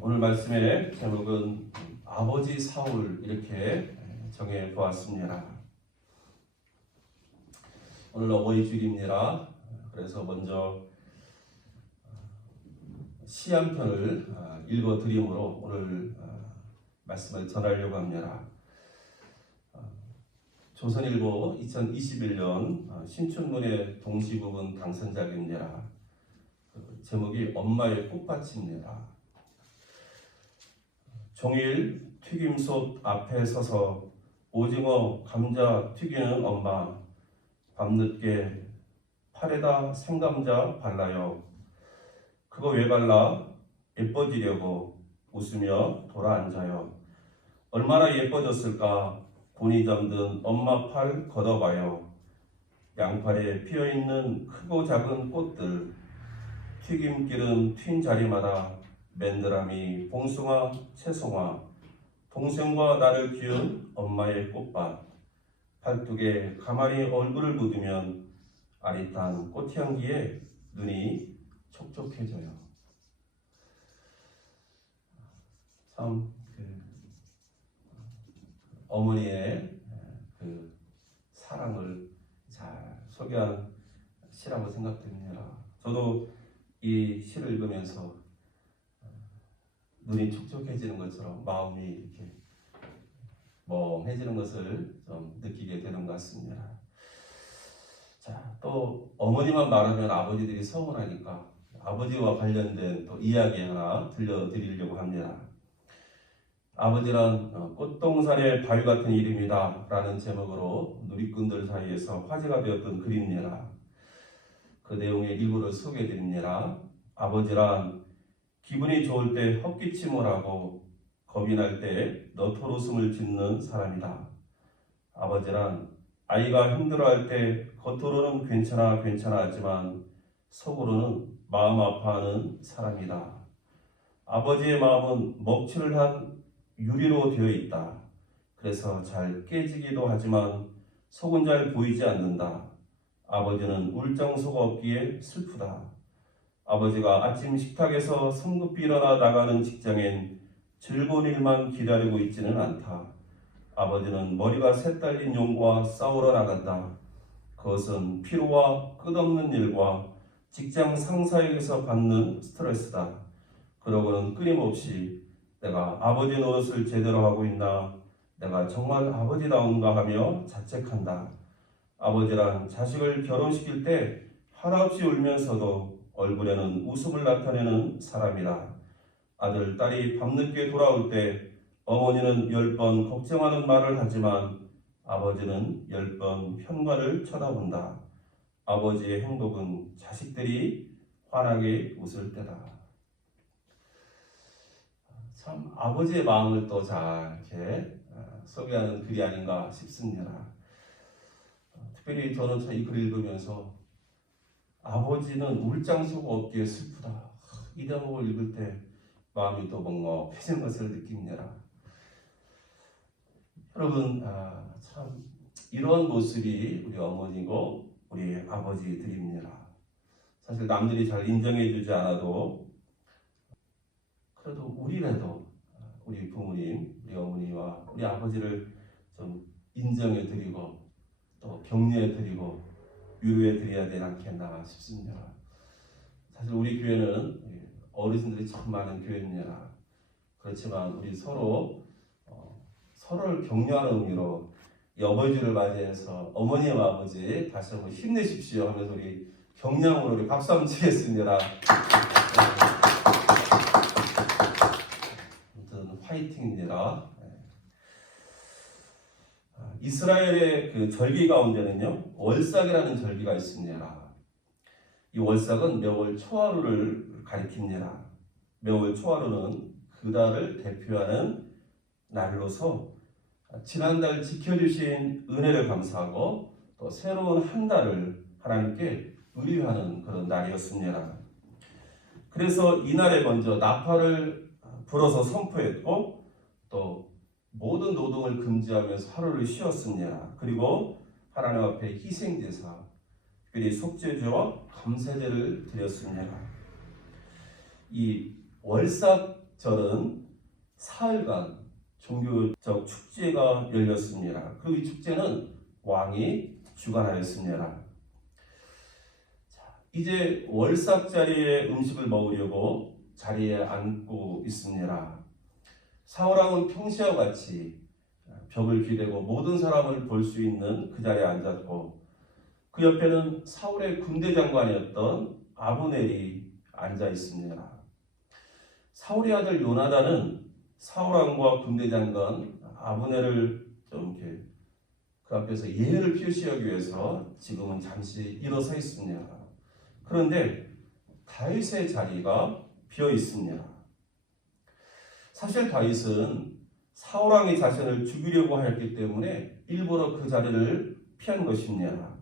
오늘 말씀의 제목은 아버지 사울 이렇게 정해 보았습니다. 오늘 어버이 주일입니다. 그래서 먼저 시 한 편을 읽어 드림으로 오늘 말씀을 전하려고 합니다. 조선일보 2021년 신춘문예 동시부분 당선작입니다. 제목이 엄마의 꽃밭입니다. 종일 튀김솥 앞에 서서 오징어, 감자 튀기는 엄마, 밤늦게 팔에다 생감자 발라요. 그거 왜 발라? 예뻐지려고 웃으며 돌아앉아요. 얼마나 예뻐졌을까? 본이 잠든 엄마 팔 걷어봐요. 양팔에 피어있는 크고 작은 꽃들, 튀김기름 튄 자리마다 맨드라미, 봉숭아, 채송화, 동생과 나를 키운 엄마의 꽃밭, 팔뚝에 가만히 얼굴을 묻으면 아릿한 꽃향기에 눈이 촉촉해져요. 참 어머니의 그 사랑을 잘 소개한 시라고 생각됩니다. 저도 이 시를 읽으면서 눈이 촉촉해지는 것처럼 마음이 이렇게 멍해지는 것을 좀 느끼게 되는 것 같습니다. 자, 또 어머니만 말하면 아버지들이 서운하니까 아버지와 관련된 또 이야기 하나 들려드리려고 합니다. 아버지란 꽃동산의 바위 같은 이름이다 라는 제목으로 누리꾼들 사이에서 화제가 되었던 글입니다. 그 내용의 일부를 소개해드립니다. 아버지란 기분이 좋을 때 헛기침을 하고 겁이 날 때 너털웃음을 짓는 사람이다. 아버지란 아이가 힘들어할 때 겉으로는 괜찮아 하지만 속으로는 마음 아파하는 사람이다. 아버지의 마음은 먹칠을 한 유리로 되어 있다. 그래서 잘 깨지기도 하지만 속은 잘 보이지 않는다. 아버지는 울장소가 없기에 슬프다. 아버지가 아침 식탁에서 성급히 일어나 나가는 직장엔 즐거운 일만 기다리고 있지는 않다. 아버지는 머리가 새딸린 용과 싸우러 나간다. 그것은 피로와 끝없는 일과 직장 상사에게서 받는 스트레스다. 그러고는 끊임없이 내가 아버지 노릇을 제대로 하고 있나? 내가 정말 아버지다운가 하며 자책한다. 아버지란 자식을 결혼시킬 때 하나없이 울면서도 얼굴에는 웃음을 나타내는 사람이다. 아들, 딸이 밤늦게 돌아올 때 어머니는 10번 걱정하는 말을 하지만 아버지는 10번 현관을 쳐다본다. 아버지의 행복은 자식들이 환하게 웃을 때다. 참 아버지의 마음을 또 잘 이렇게 소개하는 글이 아닌가 싶습니다. 특별히 저는 이 글을 읽으면서 아버지는 울장소가 없기에 슬프다. 이 대목을 읽을 때 마음이 또 먹먹해지는 것을 느낍니다. 여러분, 참 이런 모습이 우리 어머니고 우리 아버지들입니다. 사실 남들이 잘 인정해주지 않아도 그래도 우리라도 우리 부모님, 우리 어머니와 우리 아버지를 좀 인정해드리고 또 격려해드리고 위로해드려야 되지 않겠나 싶습니다. 사실 우리 교회는 어르신들이 참 많은 교회입니다. 그렇지만 우리 서로를 격려하는 의미로 이 어버이주를 맞이해서 어머니와 아버지 다시 한번 힘내십시오 하면서 우리 격려으로 우리 박수 한번 치겠습니다. 아무튼 화이팅입니다. 이스라엘의 그 절기 가운데는요 월삭이라는 절기가 있습니다. 이 월삭은 명월 초하루를 가리킵니다. 명월 초하루는 그달을 대표하는 날로서 지난달 지켜주신 은혜를 감사하고 또 새로운 한 달을 하나님께 의뢰하는 그런 날이었습니다. 그래서 이날에 먼저 나팔을 불어서 선포했고 또 모든 노동을 금지하면서 하루를 쉬었습니다. 그리고 하나님 앞에 희생제사, 특별히 속죄제와 감사제를 드렸습니다. 이 월삭 절은 사흘간 종교적 축제가 열렸습니다. 그리고 이 축제는 왕이 주관하였습니다. 이제 월삭 자리에 음식을 먹으려고 자리에 앉고 있습니다. 사울왕은 평시와 같이 벽을 기대고 모든 사람을 볼 수 있는 그 자리에 앉았고, 그 옆에는 사울의 군대 장관이었던 아브넬이 앉아 있습니다. 사울의 아들 요나단은 사울왕과 군대 장관 아브넬을 좀 이렇게 그 앞에서 예의를 표시하기 위해서 지금은 잠시 일어서 있습니다. 그런데 다윗의 자리가 비어 있습니다. 사실 다윗은 사울왕이 자신을 죽이려고 하였기 때문에 일부러 그 자리를 피한 것입니다.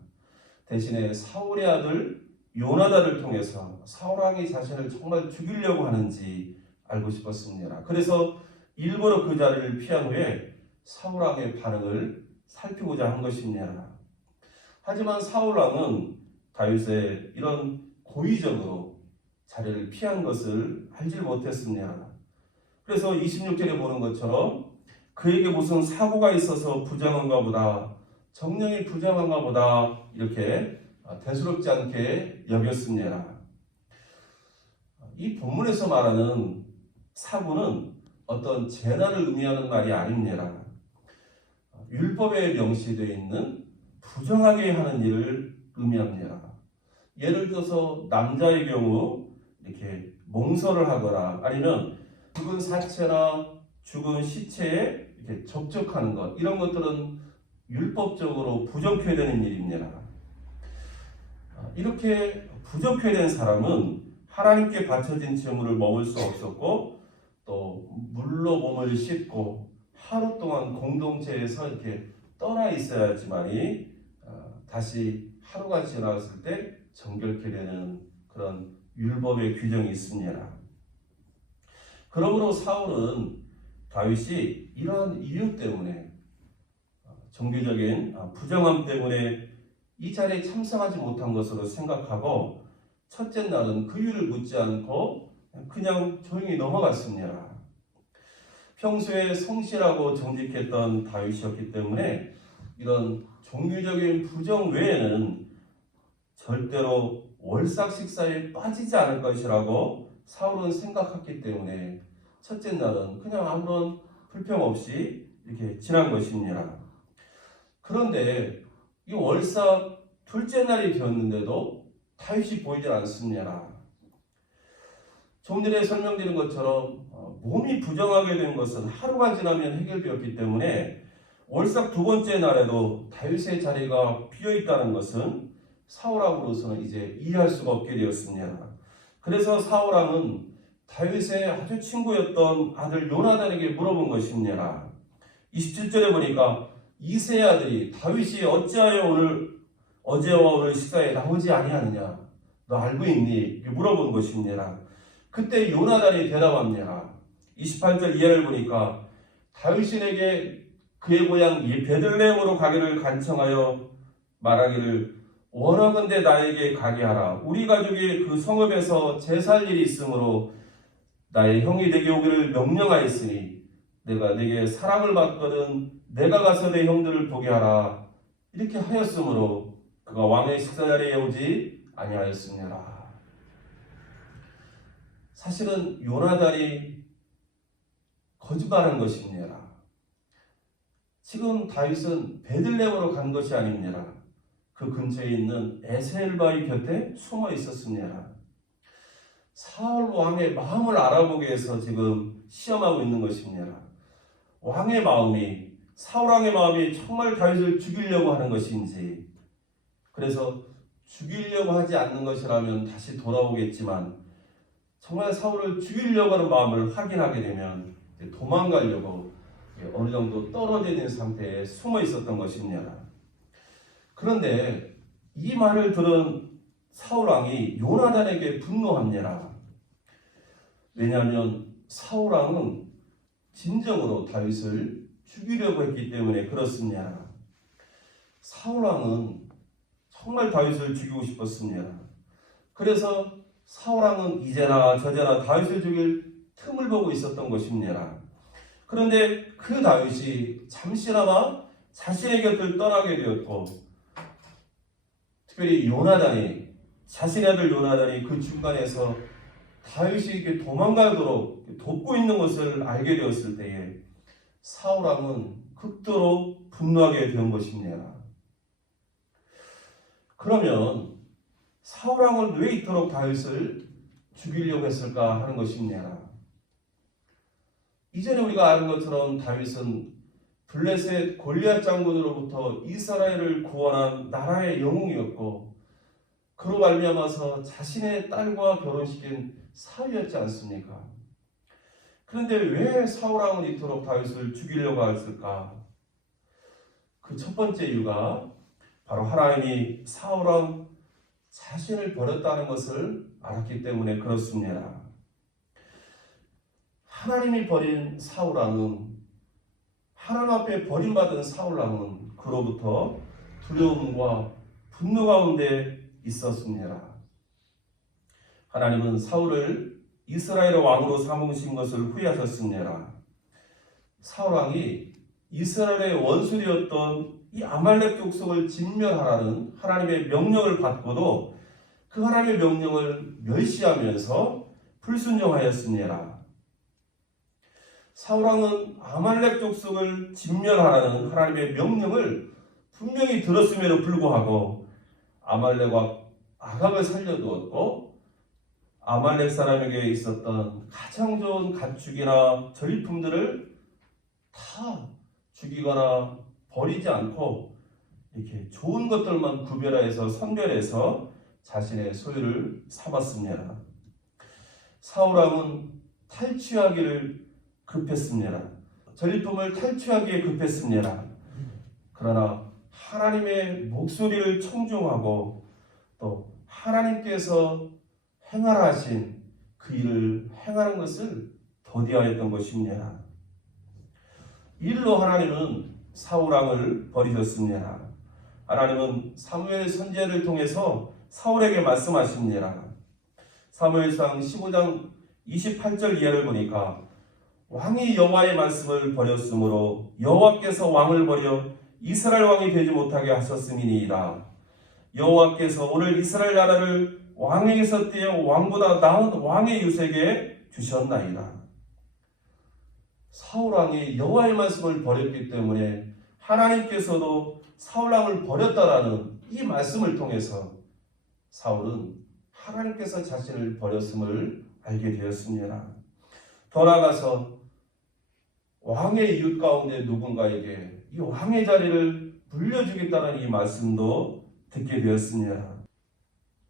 대신에 사울의 아들 요나단을 통해서 사울왕이 자신을 정말 죽이려고 하는지 알고 싶었습니다. 그래서 일부러 그 자리를 피한 후에 사울왕의 반응을 살피고자 한 것입니다. 하지만 사울왕은 다윗의 이런 고의적으로 자리를 피한 것을 알지 못했습니다. 그래서 26절에 보는 것처럼 그에게 무슨 사고가 있어서 부정한가 보다, 정령이 부정한가 보다 이렇게 대수롭지 않게 여겼습니다. 이 본문에서 말하는 사고는 어떤 재난을 의미하는 말이 아닙니다. 율법에 명시되어 있는 부정하게 하는 일을 의미합니다. 예를 들어서 남자의 경우 이렇게 몽설을 하거나 아니면 죽은 사체나 죽은 시체에 이렇게 접촉하는 것, 이런 것들은 율법적으로 부정케 되는 일입니다. 이렇게 부정케 된 사람은 하나님께 바쳐진 제물을 먹을 수 없었고, 또 물로 몸을 씻고 하루 동안 공동체에서 이렇게 떠나 있어야지만이 다시 하루가 지났을 때 정결케 되는 그런 율법의 규정이 있습니다. 그러므로 사울은 다윗이 이러한 이유 때문에, 종교적인 부정함 때문에 이 자리에 참석하지 못한 것으로 생각하고 첫째 날은 그 이유를 묻지 않고 그냥 조용히 넘어갔습니다. 평소에 성실하고 정직했던 다윗이었기 때문에 이런 종교적인 부정 외에는 절대로 월삭 식사에 빠지지 않을 것이라고 사울은 생각했기 때문에 첫째 날은 그냥 아무런 불평 없이 이렇게 지난 것입니다. 그런데 이 월삭 둘째 날이 되었는데도 다윗이 보이질 않습니다. 좀 전에 설명드린 것처럼 몸이 부정하게 된 것은 하루가 지나면 해결되었기 때문에 월삭 두 번째 날에도 다윗의 자리가 비어있다는 것은 사울왕으로서는 이제 이해할 수가 없게 되었습니다. 그래서 사울왕은 다윗의 아주 친구였던 아들 요나단에게 물어본 것입니다. 27절에 보니까 이새의 아들이 다윗이 어찌하여 어제와 오늘 식사에 나오지 아니하느냐, 너 알고 있니? 물어본 것입니다. 그때 요나단이 대답합니다. 28절 이하를 보니까 다윗이 내게 그의 고향 베들레헴으로 가기를 간청하여 말하기를 원하건대 나에게 가게 하라. 우리 가족이 그 성읍에서 제사할 일이 있으므로 나의 형이 내게 오기를 명령하였으니 내가 내게 사랑을 받거든 내가 가서 내 형들을 보게 하라. 이렇게 하였으므로 그가 왕의 식사 자리에 오지 아니하였습니다. 사실은 요나단이 거짓말한 것입니다. 지금 다윗은 베들레헴으로 간 것이 아닙니다. 그 근처에 있는 에셀 바위 곁에 숨어 있었습니다. 사울 왕의 마음을 알아보기 위해서 지금 시험하고 있는 것입니다. 왕의 마음이, 사울 왕의 마음이 정말 다윗을 죽이려고 하는 것인지, 그래서 죽이려고 하지 않는 것이라면 다시 돌아오겠지만 정말 사울을 죽이려고 하는 마음을 확인하게 되면 도망가려고 어느 정도 떨어져 있는 상태에 숨어 있었던 것입니다. 그런데 이 말을 들은 사울왕이 요나단에게 분노합니다. 왜냐하면 사울왕은 진정으로 다윗을 죽이려고 했기 때문에 그렇습니다. 사울왕은 정말 다윗을 죽이고 싶었습니다. 그래서 사울왕은 이제나 저제나 다윗을 죽일 틈을 보고 있었던 것입니다. 그런데 그 다윗이 잠시나마 자신의 곁을 떠나게 되었고, 특별히 요나단이, 자신의 아들 요나단이 그 중간에서 다윗이 도망가도록 돕고 있는 것을 알게 되었을 때에 사울 왕은 극도로 분노하게 된 것입니다. 그러면 사울 왕은 왜 이토록 다윗을 죽이려고 했을까 하는 것입니다. 이전에 우리가 아는 것처럼 다윗은 블레셋 골리앗 장군으로부터 이스라엘을 구원한 나라의 영웅이었고, 그로 말미암아서 자신의 딸과 결혼시킨 사위였지 않습니까? 그런데 왜 사울 왕은 이토록 다윗을 죽이려고 했을까? 그 첫 번째 이유가 바로 하나님이 사울 왕 자신을 버렸다는 것을 알았기 때문에 그렇습니다. 하나님이 버린 사울 왕은, 하나님 앞에 버림받은 사울 왕은 그로부터 두려움과 분노 가운데 있었습니다. 하나님은 사울을 이스라엘의 왕으로 삼으신 것을 후회하셨습니다. 사울 왕이 이스라엘의 원수되었던 이 아말렉 족속을 진멸하라는 하나님의 명령을 받고도 그 하나님의 명령을 멸시하면서 불순종하였습니다. 사울 왕은 아말렉 족속을 진멸하라는 하나님의 명령을 분명히 들었음에도 불구하고 아말렉과 아각을 살려두었고, 아말렉 사람에게 있었던 가장 좋은 가축이나 전리품들을 다 죽이거나 버리지 않고 이렇게 좋은 것들만 구별해서 선별해서 자신의 소유를 삼았습니다. 사울 왕은 탈취하기를 급했습니다. 전리품을 탈취하기에 급했습니다. 그러나 하나님의 목소리를 청중하고 또 하나님께서 행하라 하신 그 일을 행하는 것을 더디하였던 것입니다. 일로 하나님은 사울 왕을 버리셨습니다. 하나님은 사무엘 선지자를 통해서 사울에게 말씀하십니다. 사무엘상 15장 28절 이하를 보니까 왕이 여호와의 말씀을 버렸으므로 여호와께서 왕을 버려 이스라엘 왕이 되지 못하게 하셨음이니이다. 여호와께서 오늘 이스라엘 나라를 왕에게서 떼어 왕보다 나은 왕의 유색에 주셨나이다. 사울 왕이 여호와의 말씀을 버렸기 때문에 하나님께서도 사울 왕을 버렸다라는 이 말씀을 통해서 사울은 하나님께서 자신을 버렸음을 알게 되었습니다. 더 나아가서 왕의 이웃 가운데 누군가에게 이 왕의 자리를 물려주겠다는 이 말씀도 듣게 되었습니다.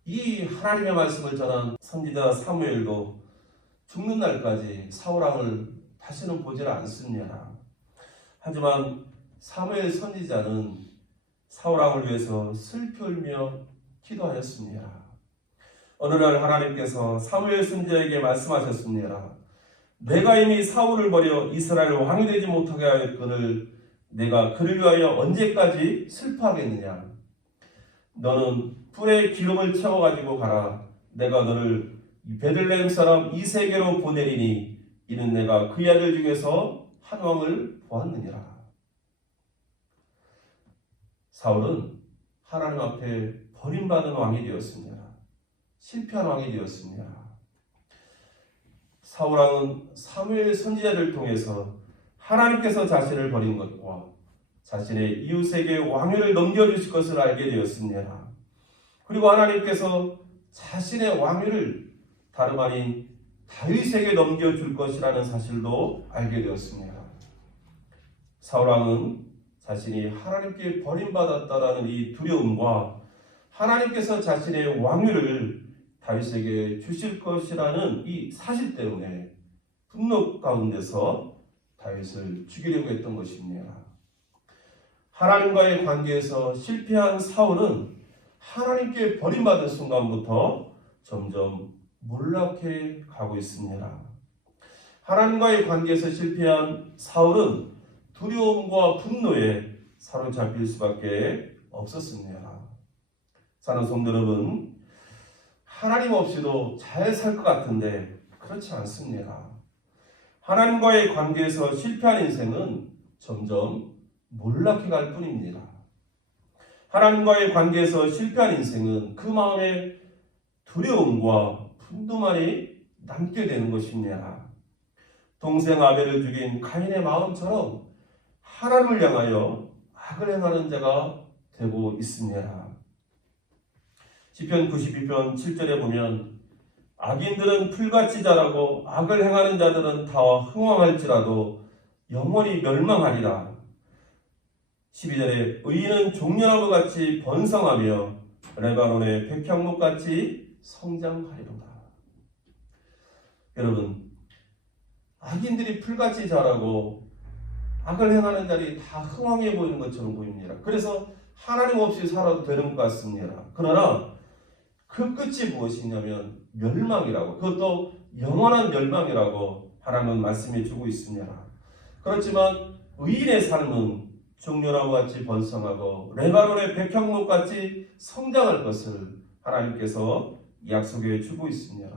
이 하나님의 말씀을 전한 선지자 사무엘도 죽는 날까지 사울 왕을 다시는 보질 않습니다. 하지만 사무엘 선지자는 사울 왕을 위해서 슬피 울며 기도하였습니다. 어느 날 하나님께서 사무엘 선지자에게 말씀하셨습니다. 내가 이미 사울을 버려 이스라엘 왕이 되지 못하게 하였거늘 내가 그를 위하여 언제까지 슬퍼하겠느냐? 너는 뿔에 기름을 채워가지고 가라. 내가 너를 베들레헴 사람 이세게로 보내리니 이는 내가 그의 아들 중에서 한 왕을 보았느니라. 사울은 하나님 앞에 버림받은 왕이 되었습니다. 실패한 왕이 되었습니다. 사울 왕은 사무엘 선지자를 통해서 하나님께서 자신을 버린 것과 자신의 이웃에게 왕위를 넘겨주실 것을 알게 되었습니다. 그리고 하나님께서 자신의 왕위를 다름 아닌 다윗에게 넘겨줄 것이라는 사실도 알게 되었습니다. 사울 왕은 자신이 하나님께 버림받았다라는 이 두려움과 하나님께서 자신의 왕위를 다윗에게 주실 것이라는 이 사실 때문에 분노 가운데서 다윗을 죽이려고 했던 것입니다. 하나님과의 관계에서 실패한 사울은 하나님께 버림받은 순간부터 점점 몰락해 가고 있습니다. 하나님과의 관계에서 실패한 사울은 두려움과 분노에 사로잡힐 수밖에 없었습니다. 사랑하는 성도 여러분, 하나님 없이도 잘 살 것 같은데 그렇지 않습니다. 하나님과의 관계에서 실패한 인생은 점점 몰락해 갈 뿐입니다. 하나님과의 관계에서 실패한 인생은 그 마음에 두려움과 분노만이 남게 되는 것입니다. 동생 아벨을 죽인 가인의 마음처럼 하나님을 향하여 악을 행하는 자가 되고 있습니다. 시편 92편 7절에 보면 악인들은 풀같이 자라고 악을 행하는 자들은 다 흥왕할지라도 영원히 멸망하리라. 12절에 의인은 종려나무같이 번성하며 레바논의 백향목같이 성장하리로다. 여러분, 악인들이 풀같이 자라고 악을 행하는 자들이 다 흥왕해 보이는 것처럼 보입니다. 그래서 하나님 없이 살아도 되는 것 같습니다. 그러나 그 끝이 무엇이냐면 멸망이라고, 그것도 영원한 멸망이라고 하나님은 말씀해 주고 있습니다. 그렇지만 의인의 삶은 종려나무같이 번성하고 레바논의 백향목같이 성장할 것을 하나님께서 약속해 주고 있습니다.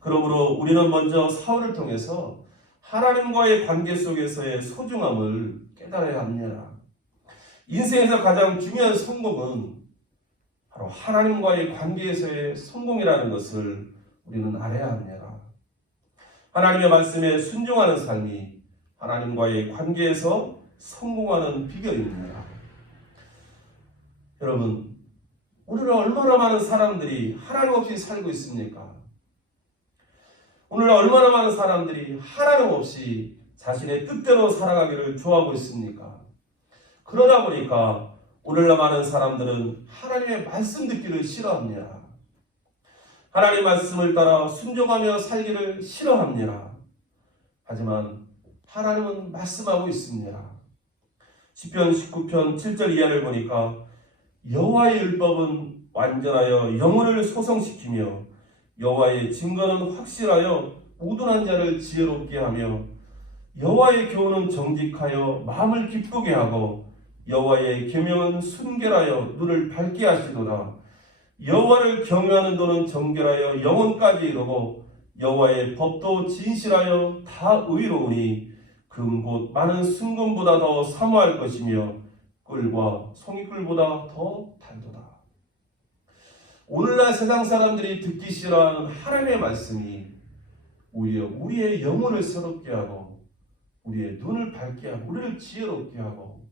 그러므로 우리는 먼저 사울을 통해서 하나님과의 관계 속에서의 소중함을 깨달아야 합니다. 인생에서 가장 중요한 성공은 바로 하나님과의 관계에서의 성공이라는 것을 우리는 알아야 합니다. 하나님의 말씀에 순종하는 삶이 하나님과의 관계에서 성공하는 비결입니다. 여러분, 오늘날 얼마나 많은 사람들이 하나님 없이 살고 있습니까? 오늘날 얼마나 많은 사람들이 하나님 없이 자신의 뜻대로 살아가기를 좋아하고 있습니까? 그러다 보니까 오늘날 많은 사람들은 하나님의 말씀 듣기를 싫어합니다. 하나님의 말씀을 따라 순종하며 살기를 싫어합니다. 하지만 하나님은 말씀하고 있습니다. 시편 19편 7절 이하를 보니까 여호와의 율법은 완전하여 영혼을 소성시키며 여호와의 증거는 확실하여 우둔한 자를 지혜롭게 하며 여호와의 교훈은 정직하여 마음을 기쁘게 하고 여호와의 계명은 순결하여 눈을 밝게 하시도다. 여호와를 경외하는 도는 정결하여 영혼까지 이루고 여호와의 법도 진실하여 다 의로우니 금 곧 많은 순금보다 더 사모할 것이며 꿀과 송이꿀보다 더 달도다. 오늘날 세상 사람들이 듣기 싫어하는 하나님의 말씀이 오히려 우리의 영혼을 새롭게 하고 우리의 눈을 밝게 하고 우리를 지혜롭게 하고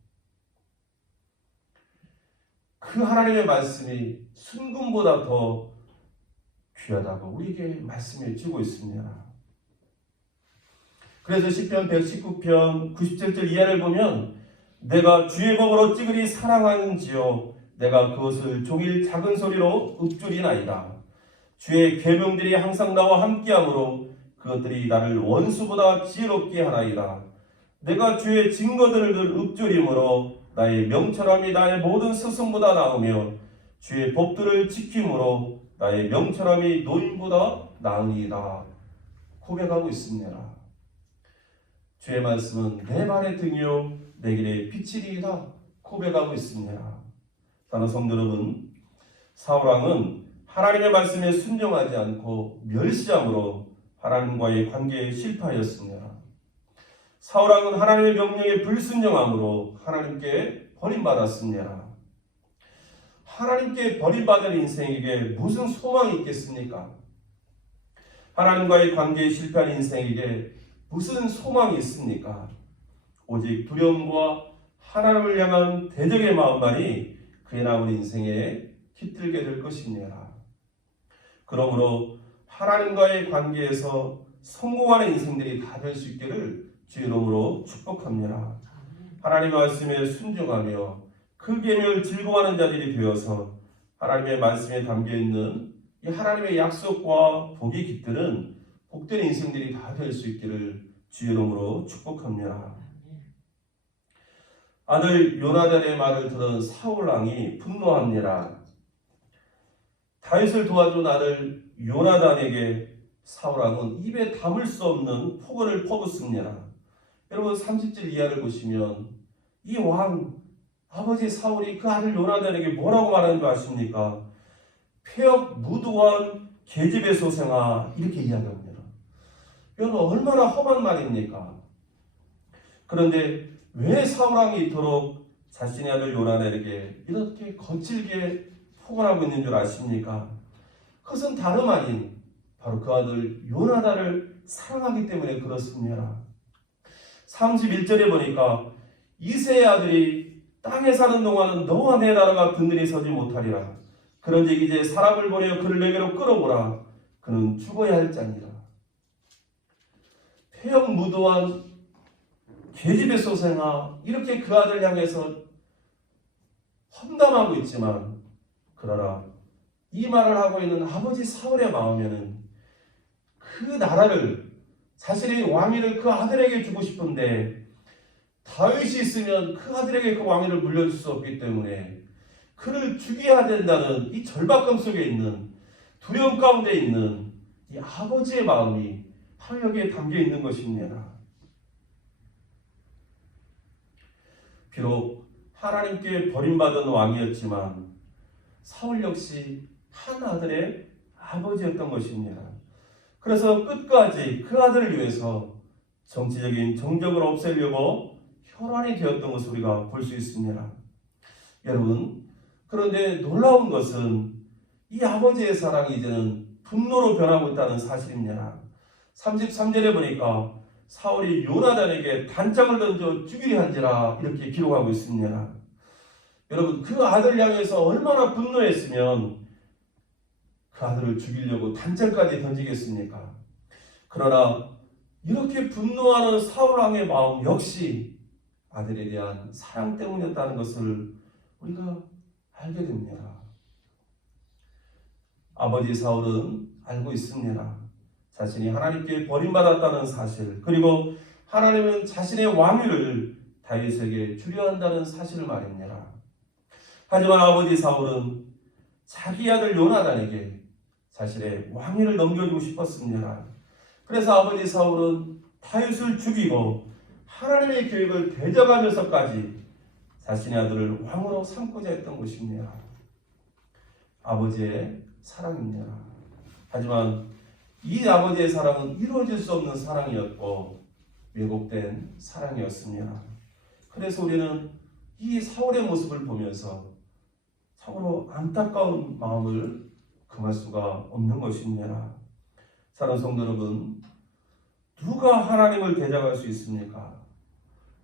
그 하나님의 말씀이 순금보다 더 귀하다고 우리에게 말씀해 주고 있습니다. 그래서 시편 119편 97절 이하를 보면 내가 주의 법을 어찌 그리 사랑하는지요 내가 그것을 종일 작은 소리로 읊조리나이다. 주의 계명들이 항상 나와 함께하므로 그것들이 나를 원수보다 지혜롭게 하나이다. 내가 주의 증거들을 읊조림으로 나의 명철함이 나의 모든 스승보다 나으며 주의 법들을 지킴으로 나의 명철함이 노인보다 나으니이다. 고백하고 있습니다. 주의 말씀은 내 발의 등이요 내 길의 빛이리이다. 고백하고 있습니다. 사랑하는 성도 여러분, 사울왕은 하나님의 말씀에 순종하지 않고 멸시함으로 하나님과의 관계에 실패하였습니다. 사울왕은 하나님의 명령에 불순종함으로 하나님께 버림받았습니다. 하나님께 버림받은 인생에게 무슨 소망이 있겠습니까? 하나님과의 관계에 실패한 인생에게 무슨 소망이 있습니까? 오직 두려움과 하나님을 향한 대적의 마음만이 그의 남은 인생에 깃들게 될 것입니다. 그러므로 하나님과의 관계에서 성공하는 인생들이 다 될 수 있기를 주의 이름으로 축복합니다. 하나님의 말씀에 순종하며 그 계명을 즐거워하는 자들이 되어서 하나님의 말씀에 담겨있는 이 하나님의 약속과 복이 깃드는 복된 인생들이 다 될 수 있기를 주의 이름으로 축복합니다. 아들 요나단의 말을 들은 사울왕이 분노합니다. 다윗을 도와준 아들 요나단에게 사울왕은 입에 담을 수 없는 폭언을 퍼붓습니다. 여러분 30절 이하를 보시면 이 왕 아버지 사울이 그 아들 요나단에게 뭐라고 말하는 줄 아십니까? 폐역 무도한 계집의 소생아 이렇게 이야기합니다. 이건 얼마나 험한 말입니까? 그런데 왜 사울왕이 이토록 자신의 아들 요나단에게 이렇게 거칠게 포근하고 있는 줄 아십니까? 그것은 다름 아닌 바로 그 아들 요나단을 사랑하기 때문에 그렇습니다. 31절에 보니까 이새의 아들이 땅에 사는 동안은 너와 내 나라가 든든히 서지 못하리라. 그런즉 이제 사람을 보내어 그를 내게로 끌어오라. 그는 죽어야 할 자니라. 폐역 무도한 계집의 소생아, 이렇게 그 아들 향해서 험담하고 있지만, 그러나 이 말을 하고 있는 아버지 사울의 마음에는 그 나라를, 자신의 왕위를 그 아들에게 주고 싶은데 다윗이 있으면 그 아들에게 그 왕위를 물려줄 수 없기 때문에 그를 죽여야 된다는 이 절박감 속에 있는, 두려움 가운데 있는 이 아버지의 마음이 바로 여기에 담겨 있는 것입니다. 비록 하나님께 버림받은 왕이었지만 사울 역시 한 아들의 아버지였던 것입니다. 그래서 끝까지 그 아들을 위해서 정치적인 정적을 없애려고 혈안이 되었던 것을 우리가 볼 수 있습니다. 여러분, 그런데 놀라운 것은 이 아버지의 사랑이 이제는 분노로 변하고 있다는 사실입니다. 33절에 보니까 사울이 요나단에게 단장을 던져 죽이려 한지라 이렇게 기록하고 있습니다. 여러분, 그 아들 향해서 얼마나 분노했으면 그 아들을 죽이려고 단장까지 던지겠습니까? 그러나 이렇게 분노하는 사울왕의 마음 역시 아들에 대한 사랑 때문이었다는 것을 우리가 알게 됩니다. 아버지 사울은 알고 있습니다. 자신이 하나님께 버림받았다는 사실, 그리고 하나님은 자신의 왕위를 다윗에게 주려 한다는 사실을 말입니다. 하지만 아버지 사울은 자기 아들 요나단에게 자신의 왕위를 넘겨주고 싶었습니다. 그래서 아버지 사울은 다윗을 죽이고 하나님의 계획을 대적하면서까지 자신의 아들을 왕으로 삼고자 했던 것입니다. 아버지의 사랑입니다. 하지만 이 아버지의 사랑은 이루어질 수 없는 사랑이었고 왜곡된 사랑이었습니다. 그래서 우리는 이 사울의 모습을 보면서 참으로 안타까운 마음을 금할 수가 없는 것입니다. 사랑하는 성도 여러분, 누가 하나님을 대적할 수 있습니까?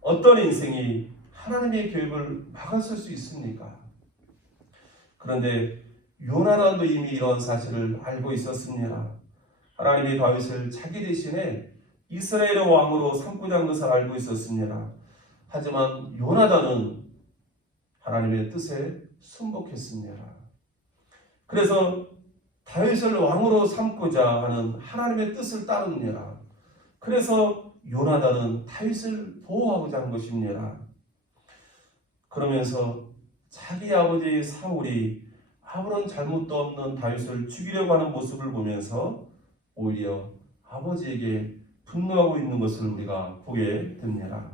어떤 인생이 하나님의 계획을 막았을 수 있습니까? 그런데 요나단도 이미 이런 사실을 알고 있었습니다. 하나님이 다윗을 자기 대신에 이스라엘의 왕으로 삼고자 하는 것을 알고 있었습니다. 하지만 요나단은 하나님의 뜻에 순복했습니다. 그래서 다윗을 왕으로 삼고자 하는 하나님의 뜻을 따릅니다. 그래서 요나단은 다윗을 보호하고자 한 것입니다. 그러면서 자기 아버지 사울이 아무런 잘못도 없는 다윗을 죽이려고 하는 모습을 보면서 오히려 아버지에게 분노하고 있는 것을 우리가 보게 됩니다.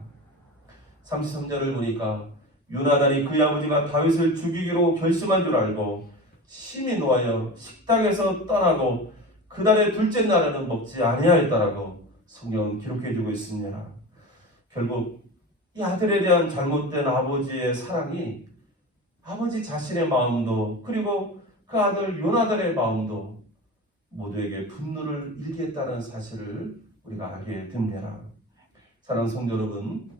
33절을 보니까 요나단이 그의 아버지가 다윗을 죽이기로 결심한 줄 알고 심히 노하여 식당에서 떠나고 그날의 둘째 날에는 먹지 아니하였다라고 성경은 기록해주고 있습니다. 결국 이 아들에 대한 잘못된 아버지의 사랑이 아버지 자신의 마음도 그리고 그 아들 요나단의 마음도 모두에게 분노를 일게 했다는 사실을 우리가 알게 됩니다. 사랑하는 성도 여러분,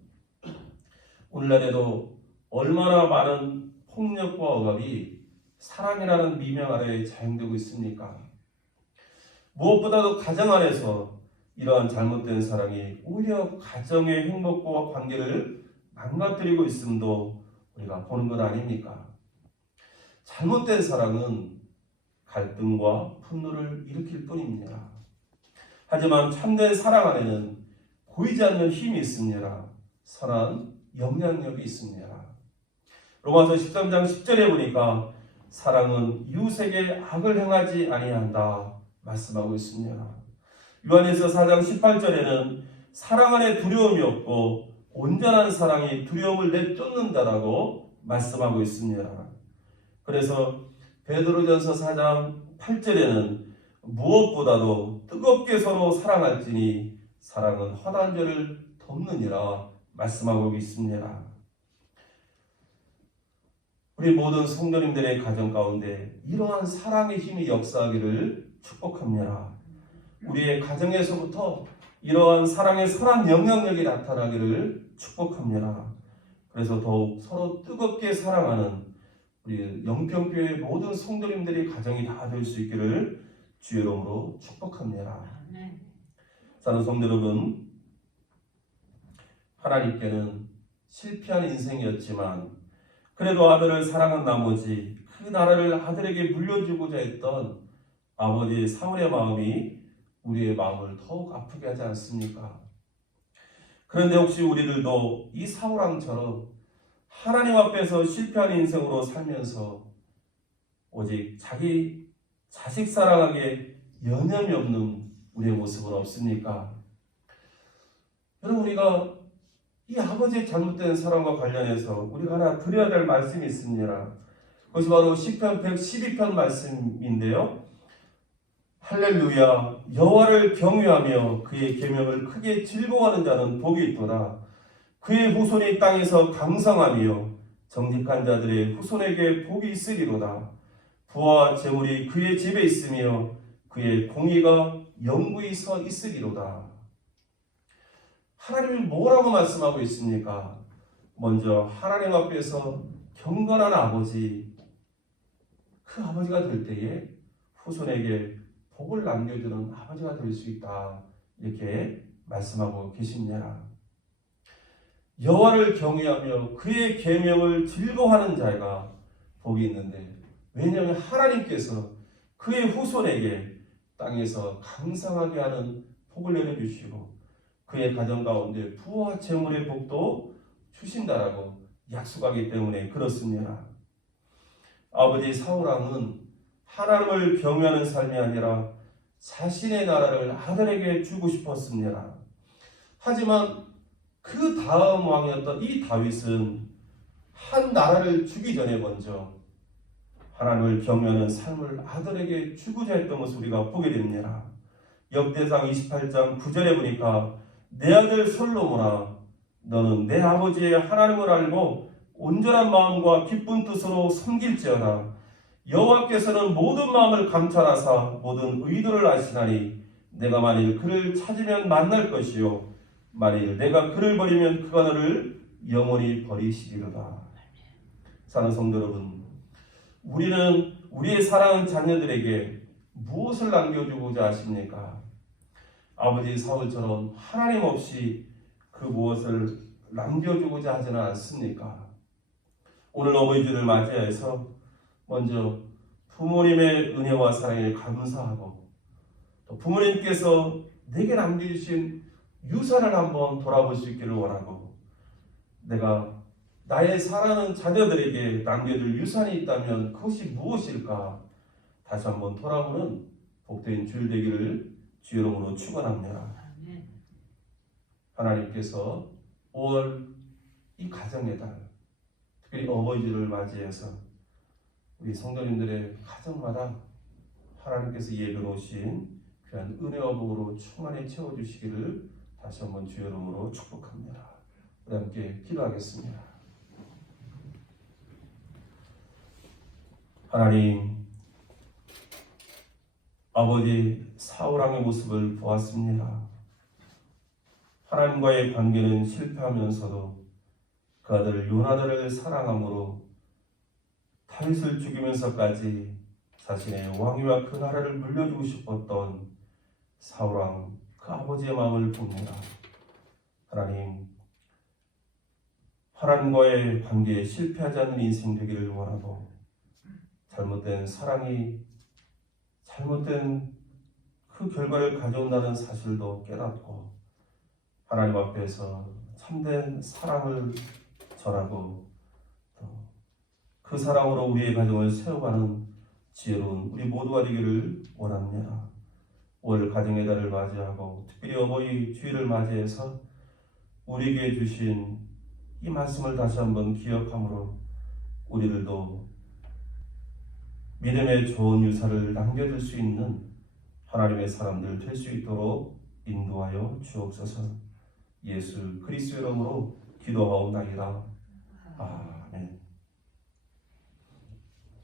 오늘날에도 얼마나 많은 폭력과 억압이 사랑이라는 미명 아래에 자행되고 있습니까? 무엇보다도 가정 안에서 이러한 잘못된 사랑이 오히려 가정의 행복과 관계를 망가뜨리고 있음도 우리가 보는 것 아닙니까? 잘못된 사랑은 갈등과 분노를 일으킬 뿐입니다. 하지만 참된 사랑 안에는 보이지 않는 힘이 있습니다. 선한 영향력이 있습니다. 로마서 13장 10절에 보니까 사랑은 이웃에게 악을 행하지 아니한다 말씀하고 있습니다. 요한일서 4장 18절에는 사랑 안에 두려움이 없고 온전한 사랑이 두려움을 내쫓는다라고 말씀하고 있습니다. 그래서 베드로전서 4장 8절에는 무엇보다도 뜨겁게 서로 사랑할지니 사랑은 헛한 죄를 덮느니라 말씀하고 있습니다. 우리 모든 성도님들의 가정 가운데 이러한 사랑의 힘이 역사하기를 축복합니다. 우리의 가정에서부터 이러한 사랑의 선한 영향력이 나타나기를 축복합니다. 그래서 더욱 서로 뜨겁게 사랑하는 우리 영평교회 모든 성도님들의 가정이 다 될 수 있기를 주의 이름으로 축복합니다. 사랑하는 성도 여러분, 하나님께는 실패한 인생이었지만 그래도 아들을 사랑한 나머지 그 나라를 아들에게 물려주고자 했던 아버지 사울의 마음이 우리의 마음을 더욱 아프게 하지 않습니까? 그런데 혹시 우리들도 이 사울왕처럼 하나님 앞에서 실패한 인생으로 살면서 오직 자기 자식 사랑하기에 여념이 없는 우리의 모습은 없습니까? 여러분, 우리가 이 아버지의 잘못된 사랑과 관련해서 우리가 하나 드려야 될 말씀이 있습니다. 그것이 바로 시편 112편 말씀인데요. 할렐루야, 여호와를 경외하며 그의 계명을 크게 즐거워하는 자는 복이 있도다. 그의 후손이 땅에서 강성하며 정직한 자들의 후손에게 복이 있으리로다. 부와 재물이 그의 집에 있으며 그의 공의가 영구히 서 있으리로다. 하나님이 뭐라고 말씀하고 있습니까? 먼저 하나님 앞에서 경건한 아버지, 그 아버지가 될 때에 후손에게 복을 남겨주는 아버지가 될 수 있다, 이렇게 말씀하고 계십니다. 여호와를 경외하며 그의 계명을 즐거워하는 자가 복이 있는데, 왜냐하면 하나님께서 그의 후손에게 땅에서 강성하게 하는 복을 내려주시고 그의 가정 가운데 부와 재물의 복도 주신다라고 약속하기 때문에 그렇습니다. 아버지 사울왕은 하나님을 경외하는 삶이 아니라 자신의 나라를 아들에게 주고 싶었습니다. 하지만 그 다음 왕이었던 이 다윗은 한 나라를 주기 전에 먼저 하나님을 경외하는 삶을 아들에게 주고자 했던 것을 우리가 보게 됩니다. 역대상 28장 9절에 보니까 내 아들 솔로몬아, 너는 내 아버지의 하나님을 알고 온전한 마음과 기쁜 뜻으로 섬길지어다. 여호와께서는 모든 마음을 감찰하사 모든 의도를 아시나니 내가 만일 그를 찾으면 만날 것이요 만일 내가 그를 버리면 그가 너를 영원히 버리시리로다. 사랑하는 성도 여러분, 우리는 우리의 사랑하는 자녀들에게 무엇을 남겨주고자 하십니까? 아버지 사울처럼 하나님 없이 그 무엇을 남겨주고자 하지는 않습니까? 오늘 어버이주를 맞이해서 먼저 부모님의 은혜와 사랑에 감사하고 또 부모님께서 내게 남겨주신 유산을 한번 돌아볼 수 있기를 원하고, 내가 나의 사랑하는 자녀들에게 남겨줄 유산이 있다면 그것이 무엇일까 다시 한번 돌아보는 복된 주일 되기를 주의 이름으로 축원합니다. 하나님께서 5월 이 가정의 달, 특별히 어버이주를 맞이해서 우리 성도님들의 가정마다 하나님께서 예배 놓으신 귀한 은혜와 복으로 충만히 채워주시기를 다시 한번 주의 이름으로 축복합니다. 우리 함께 기도하겠습니다. 하나님, 아버지 사울왕의 모습을 보았습니다. 하나님과의 관계는 실패하면서도 그 아들 요나단을 사랑함으로 다윗을 죽이면서까지 자신의 왕위와 그 나라를 물려주고 싶었던 사울왕, 그 아버지의 마음을 봅니다. 하나님, 하나님과의 관계에 실패하지 않는 인생 되기를 원하고, 잘못된 사랑이 잘못된 그 결과를 가져온다는 사실도 깨닫고 하나님 앞에서 참된 사랑을 전하고 또 그 사랑으로 우리의 가정을 세워가는 지혜로운 우리 모두가 되기를 원합니다. 5월 가정의 달을 맞이하고 특별히 어버이 주일을 맞이해서 우리에게 주신 이 말씀을 다시 한번 기억함으로 우리들도 믿음의 좋은 유산을 남겨줄 수 있는 하나님의 사람들 될 수 있도록 인도하여 주옵소서. 예수 그리스도 이름으로 기도하옵나이다. 아멘.